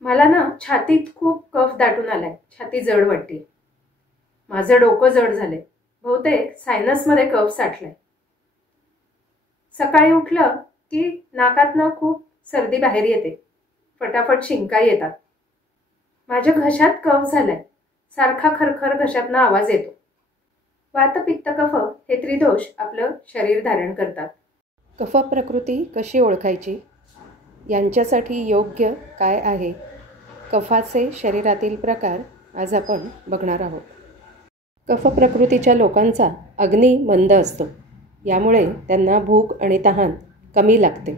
मला ना छातीत खूप कफ दाटून आलाय. छाती जड वाटते. माझं डोकं जड झालंय. बहुतेक सायनसमध्ये कफ साठलाय. सकाळी उठलं की नाकातनं खूप सर्दी बाहेर येते. फटाफट शिंका येतात. माझ्या घशात कफ झालाय. सारखा खरखर घशातनं आवाज येतो. वात पित्त कफ हे त्रिदोष आपलं शरीर धारण करतात. कफ प्रकृती कशी ओळखायची? यांच्यासाठी योग्य काय आहे? कफाचे शरीरातील प्रकार आज आपण बघणार आहोत. कफ प्रकृतीच्या लोकांचा अग्नी मंद असतो. यामुळे त्यांना भूक आणि तहान कमी लागते.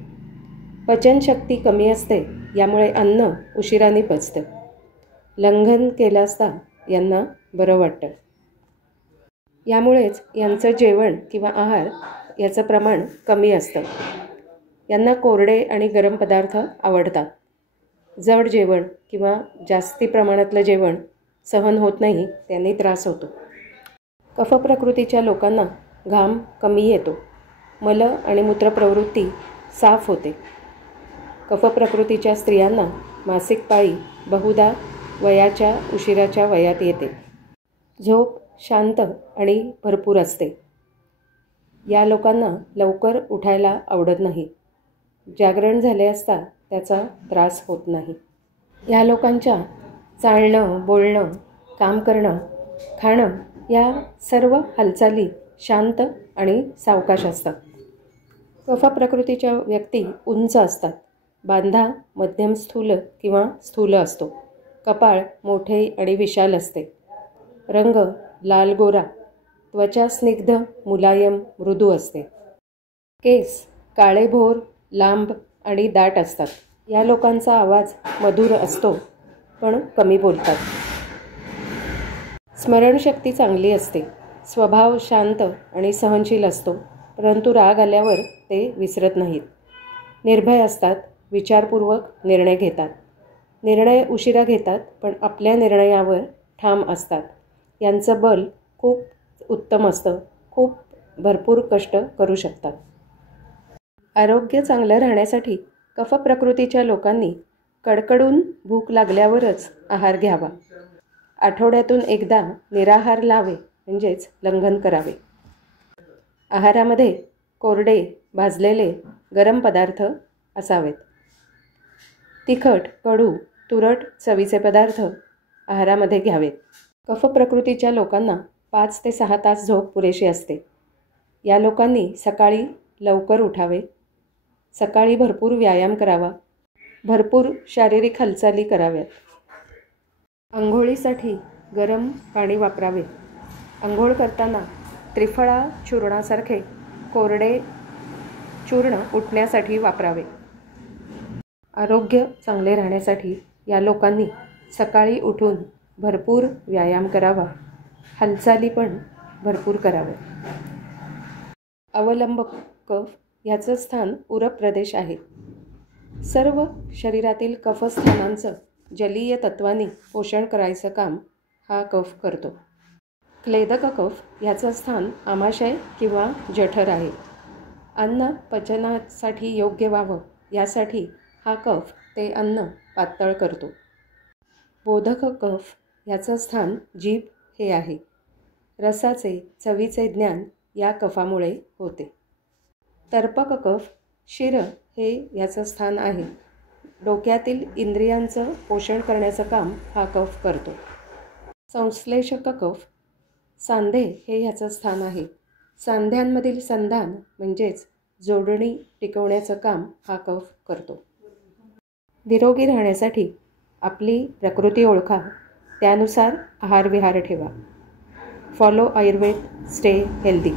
पचनशक्ती कमी असते. यामुळे अन्न उशिराने पचतं. लंघन केलं असता यांना बरं वाटतं. यामुळेच यांचं जेवण किंवा आहार याचं प्रमाण कमी असतं. यांना कोरडे आणि गरम पदार्थ आवडतात. जड जेवण किंवा जास्ती प्रमाणातलं जेवण सहन होत नाही. त्यांनी त्रास होतो. कफ प्रकृतीच्या लोकांना घाम कमी येतो. मल आणि मूत्रप्रवृत्ती साफ होते. कफ प्रकृतीच्या स्त्रियांना मासिक पाळी बहुधा वयाच्या उशिराच्या वयात येते. झोप शांत आणि भरपूर असते. या लोकांना लवकर उठायला आवडत नाही. जागरण झाले असता त्याचा त्रास होत नाही. या लोकांच्या चालणं, बोलणं, काम करणं, खाणं या सर्व हालचाली शांत आणि सावकाश असतात. कफ प्रकृतीच्या व्यक्ती उंच असतात. बांधा मध्यम स्थूल किंवा स्थूल असतो. कपाळ मोठे आणि विशाल असते. रंग लाल गोरा. त्वचा स्निग्ध, मुलायम, मृदू असते. केस काळेभोर, लांब आणि दाट असतात. या लोकांचा आवाज मधुर असतो पण कमी बोलतात. स्मरणशक्ती चांगली असते. स्वभाव शांत आणि सहनशील असतो, परंतु राग आल्यावर ते विसरत नाहीत. निर्भय असतात. विचारपूर्वक निर्णय घेतात. निर्णय उशिरा घेतात पण आपल्या निर्णयावर ठाम असतात. यांचं बल खूप उत्तम असतं. खूप भरपूर कष्ट करू शकतात. आरोग्य चांगलं राहण्यासाठी कफ प्रकृतीच्या लोकांनी कडकडून भूक लागल्यावरच आहार घ्यावा. आठवड्यातून एकदा निराहार लावे म्हणजेच लंघन करावे. आहारामध्ये कोरडे, भाजलेले, गरम पदार्थ असावेत. तिखट, कडू, तुरट चवीचे पदार्थ आहारामध्ये घ्यावेत. कफ प्रकृतीच्या लोकांना 5 ते 6 तास झोप पुरेशी असते. या लोकांनी सकाळी लवकर उठावे. सकाळी भरपूर व्यायाम करावा. भरपूर शारीरिक हालचाली कराव्यात. अंघोळीसाठी गरम पाणी वापरावे. अंघोळ करताना त्रिफळा चूर्णासारखे कोरडे चूर्ण उठण्यासाठी वापरावे. आरोग्य चांगले राहण्यासाठी या लोकांनी सकाळी उठून भरपूर व्यायाम करावा. हालचाली पण भरपूर कराव्या. अवलंबक कफ ह्याचं स्थान उरप प्रदेश आहे. सर्व शरीरातील कफस्थानांचं जलीय तत्वांनी पोषण करायचं काम हा कफ करतो. क्लेदक कफ ह्याचं स्थान आमाशय किंवा जठर आहे. अन्न पचनासाठी योग्य व्हावं यासाठी हा कफ ते अन्न पातळ करतो. बोधक कफ ह्याचं स्थान जीभ हे आहे. रसाचे, चवीचे ज्ञान या कफामुळे होते. तर्पक कफ शिर हे याचं स्थान आहे. डोक्यातील इंद्रियांचं पोषण करण्याचं काम हा कफ करतो. संश्लेषक कफ सांधे हे ह्याचं स्थान आहे. सांध्यांमधील संधान म्हणजेच जोडणी टिकवण्याचं काम हा कफ करतो. निरोगी राहण्यासाठी आपली प्रकृती ओळखा. त्यानुसार आहार विहार ठेवा. फॉलो आयुर्वेद. Stay healthy.